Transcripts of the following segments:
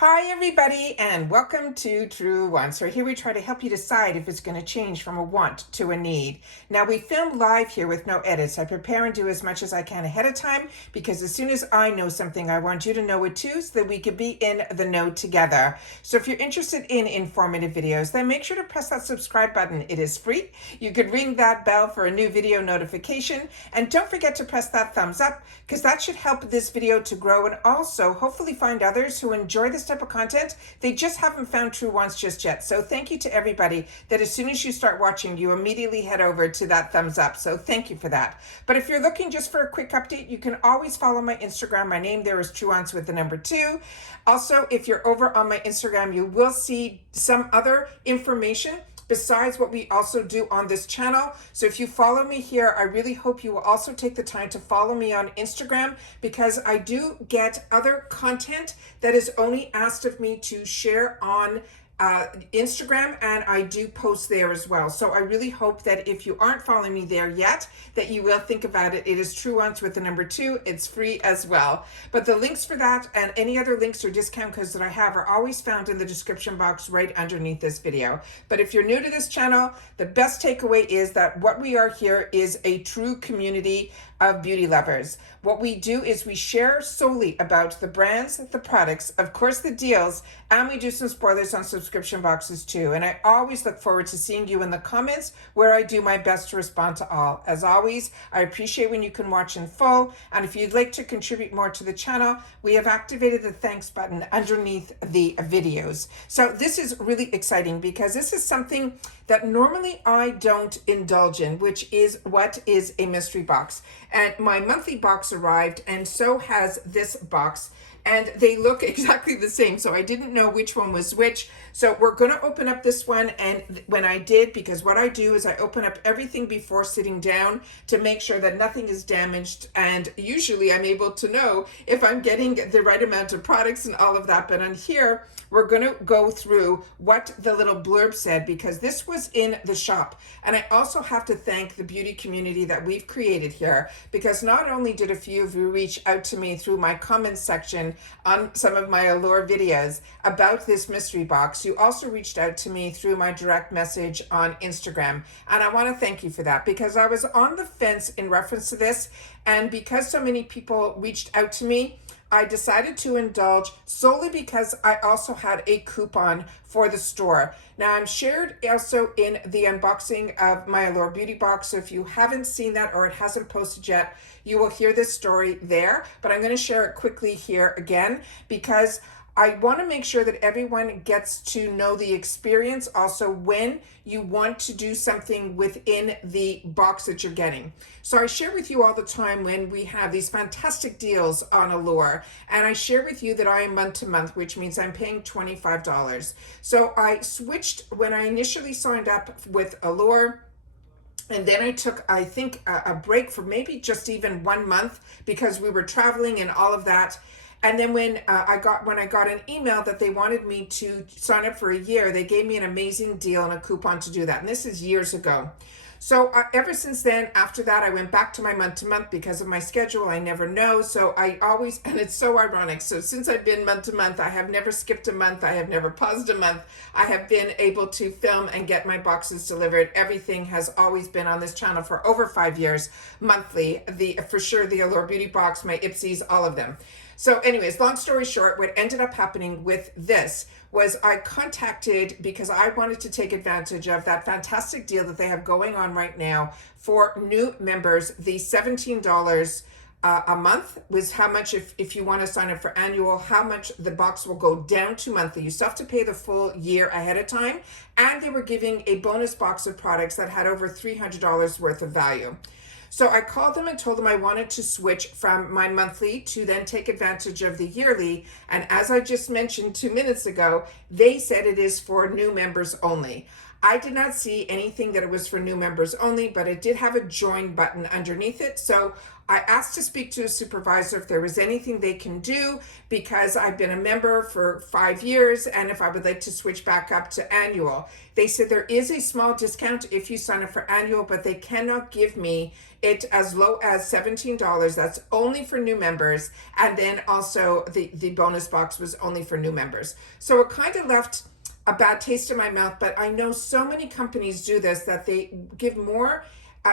Hi everybody and welcome to Truewants. So here we try to help you decide if it's going to change from a want to a need. Now we film live here with no edits. I prepare and do as much as I can ahead of time because as soon as I know something, I want you to know it too so that we can be in the know together. So if you're interested in informative videos, then make sure to press that subscribe button. It is free. You could ring that bell for a new video notification, and don't forget to press that thumbs up because that should help this video to grow and also hopefully find others who enjoy this type of content. They just haven't found Truewants just yet. So thank you to everybody that as soon as you start watching, you immediately head over to that thumbs up. So thank you for that. But if you're looking just for a quick update, you can always follow my Instagram. My name there is Truewants with the number 2. Also, if you're over on my Instagram, you will see some other information besides what we also do on this channel. So if you follow me here, I really hope you will also take the time to follow me on Instagram because I do get other content that is only asked of me to share on Instagram, and I do post there as well. So I really hope that if you aren't following me there yet, that you will think about it. It is Truewants with the number 2. It's free as well. But the links for that and any other links or discount codes that I have are always found in the description box right underneath this video. But if you're new to this channel, the best takeaway is that what we are here is a true community of beauty lovers. What we do is we share solely about the brands, the products, of course the deals, and we do some spoilers on subscription boxes too. And I always look forward to seeing you in the comments where I do my best to respond to all. As always, I appreciate when you can watch in full. And if you'd like to contribute more to the channel, we have activated the thanks button underneath the videos. So this is really exciting because this is something that normally I don't indulge in, which is what is a mystery box. And my monthly box arrived, and so has this box, and they look exactly the same. So I didn't know which one was which. So we're going to open up this one. And when I did, because what I do is I open up everything before sitting down to make sure that nothing is damaged. And usually I'm able to know if I'm getting the right amount of products and all of that. But on here, we're going to go through what the little blurb said because this was in the shop. And I also have to thank the beauty community that we've created here because not only did a few of you reach out to me through my comments section on some of my Allure videos about this mystery box, you also reached out to me through my direct message on Instagram. And I want to thank you for that because I was on the fence in reference to this. And because so many people reached out to me, I decided to indulge solely because I also had a coupon for the store. Now I'm shared also in the unboxing of my Allure Beauty Box. So if you haven't seen that or it hasn't posted yet, you will hear this story there. But I'm going to share it quickly here again because I want to make sure that everyone gets to know the experience also when you want to do something within the box that you're getting. So I share with you all the time when we have these fantastic deals on Allure, and I share with you that I am month to month, which means I'm paying $25. So I switched when I initially signed up with Allure. And then I took, I think, a break for maybe just even 1 month because we were traveling and all of that. And then when I got an email that they wanted me to sign up for a year, they gave me an amazing deal and a coupon to do that. And this is years ago. So ever since then, after that, I went back to my month to month because of my schedule. I never know. So I always, and it's so ironic. So since I've been month to month, I have never skipped a month. I have never paused a month. I have been able to film and get my boxes delivered. Everything has always been on this channel for over 5 years, monthly. For sure, the Allure Beauty Box, my Ipsies, all of them. So anyways, long story short, what ended up happening with this was I contacted because I wanted to take advantage of that fantastic deal that they have going on right now for new members. The $17 a month was how much, if you want to sign up for annual, how much the box will go down to monthly. You still have to pay the full year ahead of time. And they were giving a bonus box of products that had over $300 worth of value. So I called them and told them I wanted to switch from my monthly to then take advantage of the yearly. And as I just mentioned 2 minutes ago, they said it is for new members only. I did not see anything that it was for new members only, but it did have a join button underneath it. So I asked to speak to a supervisor if there was anything they can do because I've been a member for 5 years and if I would like to switch back up to annual. They said there is a small discount if you sign up for annual, but they cannot give me it as low as $17. That's only for new members. And then also the bonus box was only for new members. So it kind of left a bad taste in my mouth, but I know so many companies do this that they give more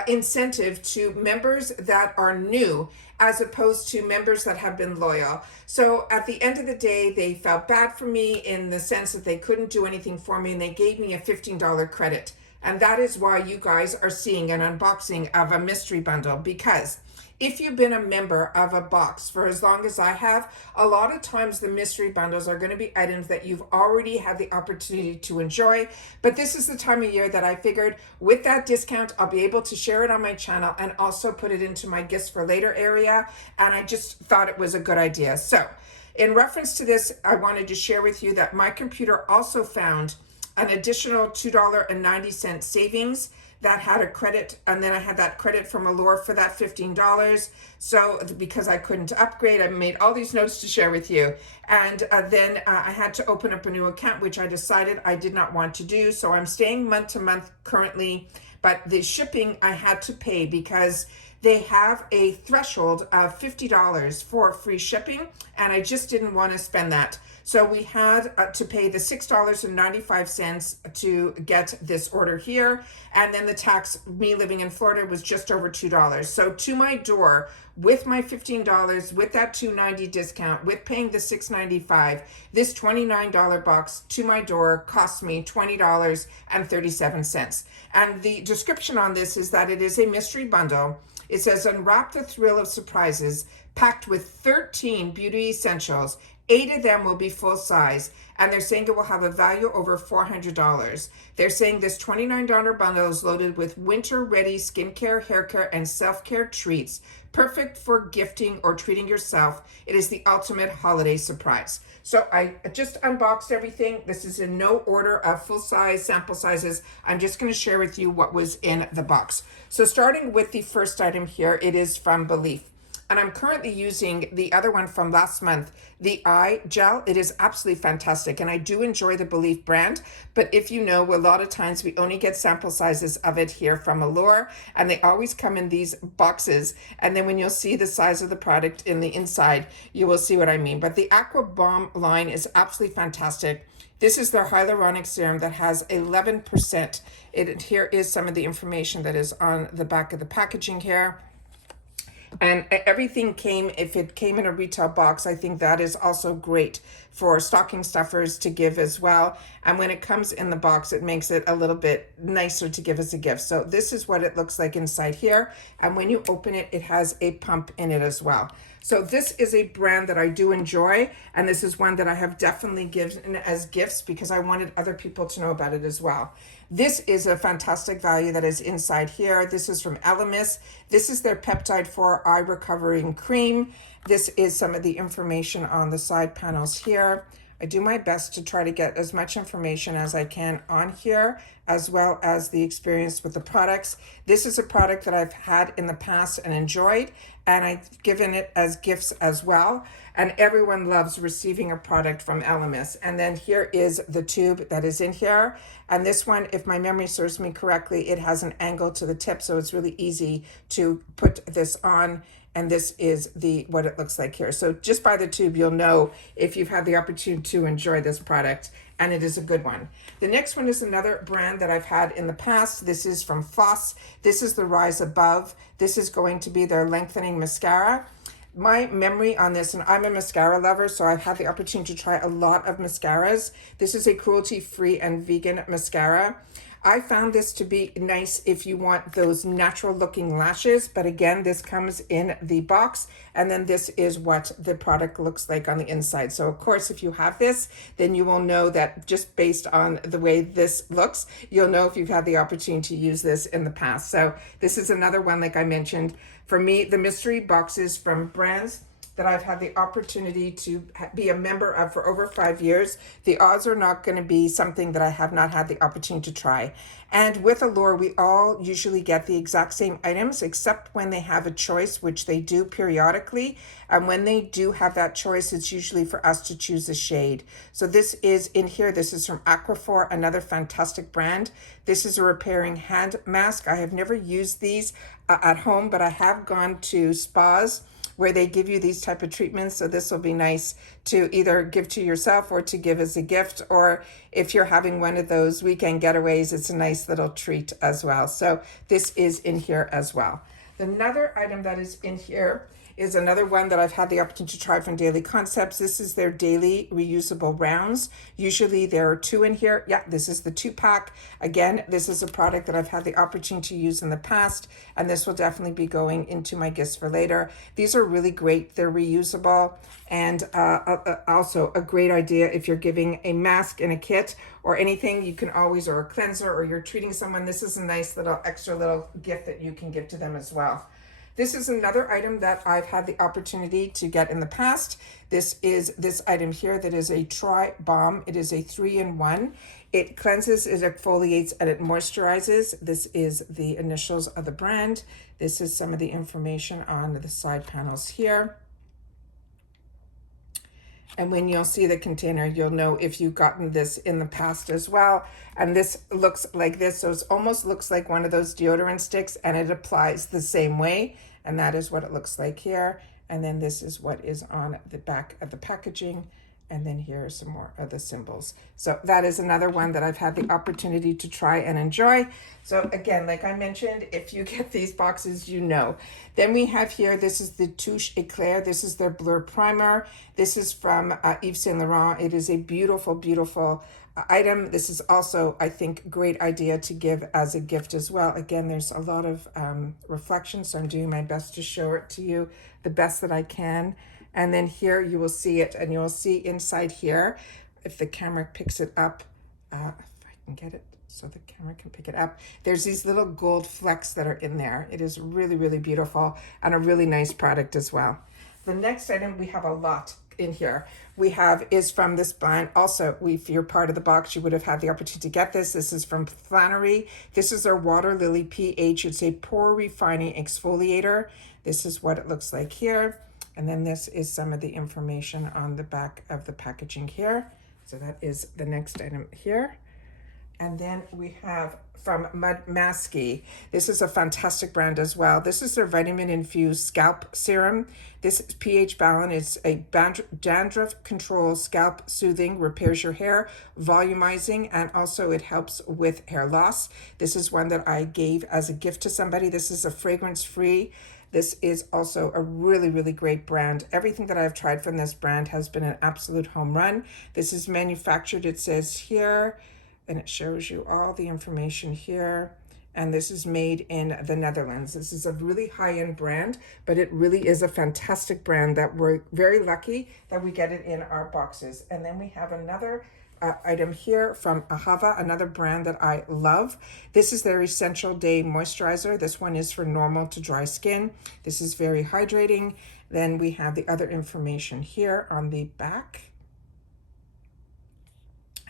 incentive to members that are new as opposed to members that have been loyal. So at the end of the day, they felt bad for me in the sense that they couldn't do anything for me and they gave me a $15 credit. And that is why you guys are seeing an unboxing of a mystery bundle, because if you've been a member of a box for as long as I have, a lot of times the mystery bundles are going to be items that you've already had the opportunity to enjoy. But this is the time of year that I figured with that discount, I'll be able to share it on my channel and also put it into my gifts for later area. And I just thought it was a good idea. So in reference to this, I wanted to share with you that my computer also found an additional $2.90 savings that had a credit, and then I had that credit from Allure for that $15. So because I couldn't upgrade, I made all these notes to share with you. And then I had to open up a new account, which I decided I did not want to do. So I'm staying month to month currently, but the shipping I had to pay because they have a threshold of $50 for free shipping, and I just didn't want to spend that. So we had to pay the $6.95 to get this order here. And then the tax, me living in Florida, was just over $2. So to my door, with my $15, with that $2.90 discount, with paying the $6.95, this $29 box to my door cost me $20.37. And the description on this is that it is a mystery bundle. It says, unwrap the thrill of surprises, packed with 13 beauty essentials. 8 of them will be full size, and they're saying it will have a value over $400. They're saying this $29 bundle is loaded with winter-ready skincare, hair care, and self-care treats, perfect for gifting or treating yourself. It is the ultimate holiday surprise. So I just unboxed everything. This is in no order of full size, sample sizes. I'm just going to share with you what was in the box. So starting with the first item here, it is from Belief. And I'm currently using the other one from last month, the eye gel. It is absolutely fantastic. And I do enjoy the Belief brand. But if you know, a lot of times we only get sample sizes of it here from Allure. And they always come in these boxes. And then when you'll see the size of the product in the inside, you will see what I mean. But the Aqua Bomb line is absolutely fantastic. This is their hyaluronic serum that has 11%. Here is some of the information that is on the back of the packaging here. And everything came, if it came in a retail box, I think that is also great for stocking stuffers to give as well. And when it comes in the box, it makes it a little bit nicer to give as a gift. So this is what it looks like inside here. And when you open it, it has a pump in it as well. So this is a brand that I do enjoy, and this is one that I have definitely given as gifts because I wanted other people to know about it as well. This is a fantastic value that is inside here. This is from Elemis. This is their Peptide 4 Eye Recovering Cream. This is some of the information on the side panels here. I do my best to try to get as much information as I can on here, as well as the experience with the products. This is a product that I've had in the past and enjoyed, and I've given it as gifts as well. And everyone loves receiving a product from Elemis. And then here is the tube that is in here. And this one, if my memory serves me correctly, it has an angle to the tip, so it's really easy to put this on. And this is what it looks like here. So just by the tube, you'll know if you've had the opportunity to enjoy this product, and it is a good one. The next one is another brand that I've had in the past. This is from Floss. This is the Rise Above. This is going to be their lengthening mascara. My memory on this, and I'm a mascara lover, so I've had the opportunity to try a lot of mascaras. This is a cruelty-free and vegan mascara. I found this to be nice if you want those natural looking lashes, but again, this comes in the box, and then this is what the product looks like on the inside. So of course, if you have this, then you will know that just based on the way this looks, you'll know if you've had the opportunity to use this in the past. So this is another one, like I mentioned. For me, the mystery boxes from brands that I've had the opportunity to be a member of for over 5 years. The odds are not going to be something that I have not had the opportunity to try. And with Allure, we all usually get the exact same items, except when they have a choice, which they do periodically. And when they do have that choice, it's usually for us to choose a shade. So this is in here. This is from Aquaphor, another fantastic brand. This is a repairing hand mask. I have never used these at home, but I have gone to spas where they give you these type of treatments. So this will be nice to either give to yourself or to give as a gift, or if you're having one of those weekend getaways, it's a nice little treat as well. So this is in here as well. Another item that is in here is another one that I've had the opportunity to try from Daily Concepts. This is their daily reusable rounds. Usually there are 2 in here. Yeah, this is the 2-pack. Again, this is a product that I've had the opportunity to use in the past, and this will definitely be going into my gifts for later. These are really great. They're reusable, and also a great idea if you're giving a mask in a kit or anything. You can always, or a cleanser, or you're treating someone. This is a nice little extra little gift that you can give to them as well. This is another item that I've had the opportunity to get in the past. This is this item here that is a Tri Balm. It is a 3-in-1. It cleanses, it exfoliates, and it moisturizes. This is the initials of the brand. This is some of the information on the side panels here. And when you'll see the container, you'll know if you've gotten this in the past as well. And this looks like this. So it almost looks like one of those deodorant sticks, and it applies the same way. And that is what it looks like here. And then this is what is on the back of the packaging. And then here are some more of the symbols. So that is another one that I've had the opportunity to try and enjoy. So again, like I mentioned, if you get these boxes, you know. Then we have here, this is the Touche Eclair. This is their Blur Primer. This is from Yves Saint Laurent. It is a beautiful, beautiful item. This is also, I think, great idea to give as a gift as well. Again, there's a lot of reflection, so I'm doing my best to show it to you the best that I can. And then here you will see it, and you'll see inside here, if the camera picks it up, if I can get it so the camera can pick it up, there's these little gold flecks that are in there. It is really, really beautiful and a really nice product as well. The next item, we have a lot in here. We have is from this brand. Also, if you're part of the box, you would have had the opportunity to get this. This is from Flannery. This is their Water Lily pH. It's a pore refining exfoliator. This is what it looks like here. And then this is some of the information on the back of the packaging here. So that is the next item here. And then we have from Mud Masky. This is a fantastic brand as well. This is their vitamin infused scalp serum. This is pH balance. It's a dandruff control, scalp soothing, repairs your hair, volumizing, and also it helps with hair loss. This is one that I gave as a gift to somebody. This is a fragrance free. This is also a really, really great brand. Everything that I've tried from this brand has been an absolute home run. This is manufactured, it says here, and it shows you all the information here. And this is made in the Netherlands. This is a really high-end brand, but it really is a fantastic brand that we're very lucky that we get it in our boxes. And then we have another item here from Ahava, another brand that I love. This is their Essential Day Moisturizer. This one is for normal to dry skin. This is very hydrating. Then we have the other information here on the back,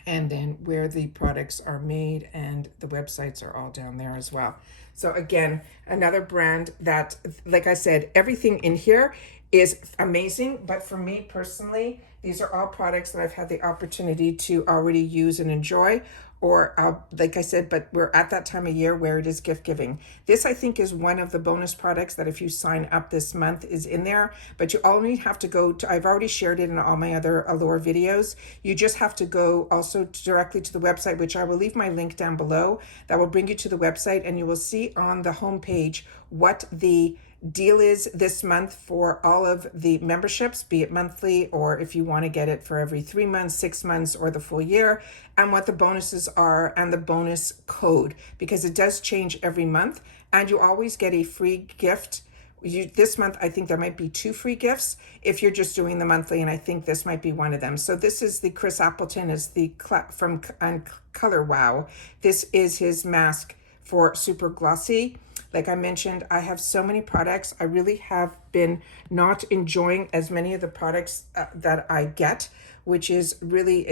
and then where the products are made, and the websites are all down there as well. So again, another brand that, like I said, everything in here is amazing, but for me personally, these are all products that I've had the opportunity to already use and enjoy, or like I said, but we're at that time of year where it is gift giving. This, I think, is one of the bonus products that if you sign up this month is in there, but you only have to go to, I've already shared it in all my other Allure videos. You just have to go also directly to the website, which I will leave my link down below. That will bring you to the website, and you will see on the homepage what the deal is this month for all of the memberships, be it monthly, or if you want to get it for every 3 months, 6 months, or the full year, and what the bonuses are and the bonus code, because it does change every month, and you always get a free gift. This month, I think there might be 2 free gifts if you're just doing the monthly, and I think this might be one of them. So this is the Chris Appleton, is the from Color Wow. This is his mask for super glossy. Like I mentioned, I have so many products. I really have been not enjoying as many of the products that I get, which is really,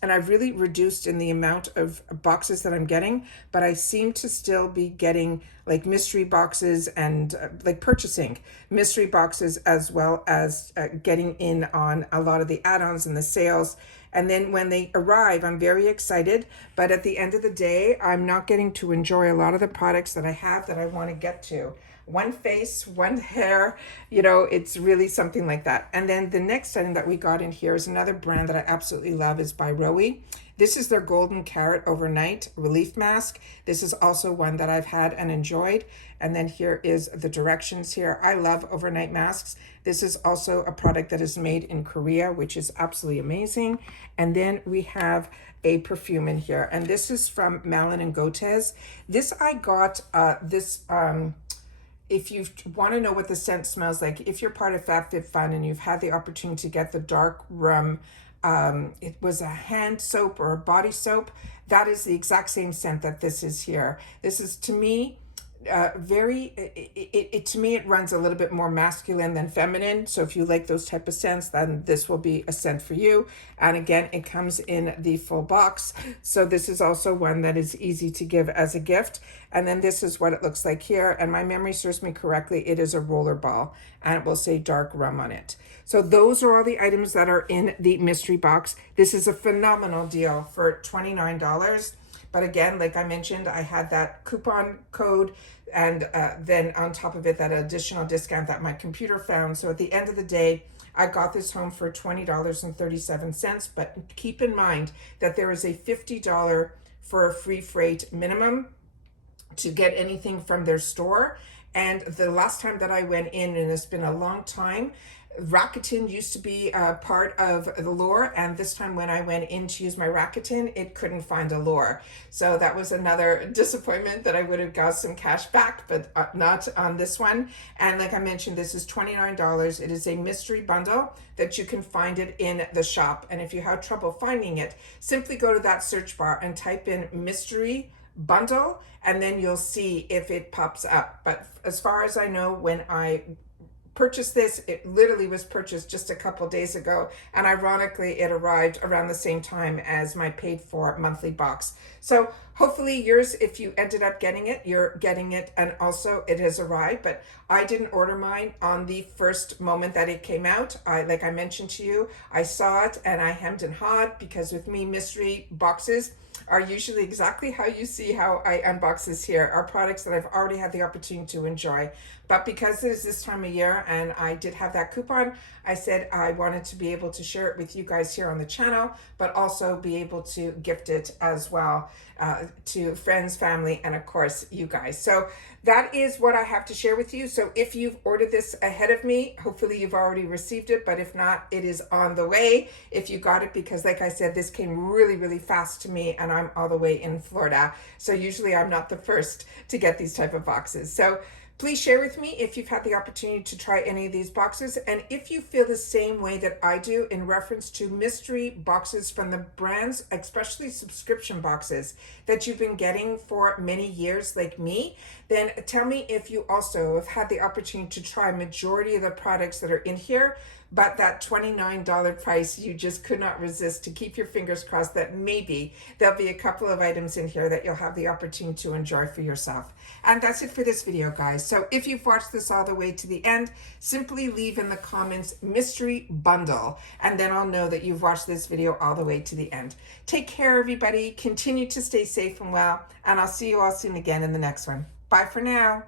and I've really reduced in the amount of boxes that I'm getting, but I seem to still be getting like mystery boxes and like purchasing mystery boxes, as well as getting in on a lot of the add-ons and the sales. And then when they arrive, I'm very excited. But at the end of the day, I'm not getting to enjoy a lot of the products that I have that I want to get to. One face, one hair, you know, it's really something like that. And then the next item that we got in here is another brand that I absolutely love, is by Roe. This is their Golden Carrot Overnight Relief Mask. This is also one that I've had and enjoyed. And then here is the directions here. I love overnight masks. This is also a product that is made in Korea, which is absolutely amazing. And then we have a perfume in here. And this is from Malan and Gotez. This I got, if you want to know what the scent smells like, if you're part of FabFitFun and you've had the opportunity to get the dark rum, it was a hand soap or a body soap, that is the exact same scent that this is here. This is, to me, to me, it runs a little bit more masculine than feminine. So if you like those type of scents, then this will be a scent for you. And again, it comes in the full box. So this is also one that is easy to give as a gift. And then this is what it looks like here. And my memory serves me correctly, it is a roller ball and it will say dark rum on it. So those are all the items that are in the mystery box. This is a phenomenal deal for $29. But again, like I mentioned, I had that coupon code and then on top of it, that additional discount that my computer found. So at the end of the day, I got this home for $20.37. But keep in mind that there is a $50 for a free freight minimum to get anything from their store. And the last time that I went in, and it's been a long time, Rakuten used to be a part of Allure, and this time when I went in to use my Rakuten, it couldn't find Allure. So that was another disappointment, that I would have got some cash back, but not on this one. And like I mentioned, this is $29. It is a mystery bundle that you can find it in the shop. And if you have trouble finding it, simply go to that search bar and type in mystery bundle, and then you'll see if it pops up. But as far as I know, when I purchased this, it literally was purchased just a couple days ago, and ironically it arrived around the same time as my paid for monthly box. So hopefully yours, if you ended up getting it, you're getting it and also it has arrived. But I didn't order mine on the first moment that it came out. Like I mentioned to you, I saw it and I hemmed and hawed, because with me, mystery boxes are usually exactly how you see how I unbox this here, are products that I've already had the opportunity to enjoy. But because it is this time of year and I did have that coupon, I said I wanted to be able to share it with you guys here on the channel, but also be able to gift it as well to friends, family, and of course you guys. So that is what I have to share with you. So if you've ordered this ahead of me, hopefully you've already received it, but if not, it is on the way if you got it, because like I said, this came really, really fast to me, and I'm all the way in Florida. So usually I'm not the first to get these type of boxes. So please share with me if you've had the opportunity to try any of these boxes, and if you feel the same way that I do in reference to mystery boxes from the brands, especially subscription boxes that you've been getting for many years like me, then tell me if you also have had the opportunity to try majority of the products that are in here, but that $29 price, you just could not resist to keep your fingers crossed that maybe there'll be a couple of items in here that you'll have the opportunity to enjoy for yourself. And that's it for this video, guys. So if you've watched this all the way to the end, simply leave in the comments mystery bundle, and then I'll know that you've watched this video all the way to the end. Take care, everybody. Continue to stay safe and well, and I'll see you all soon again in the next one. Bye for now.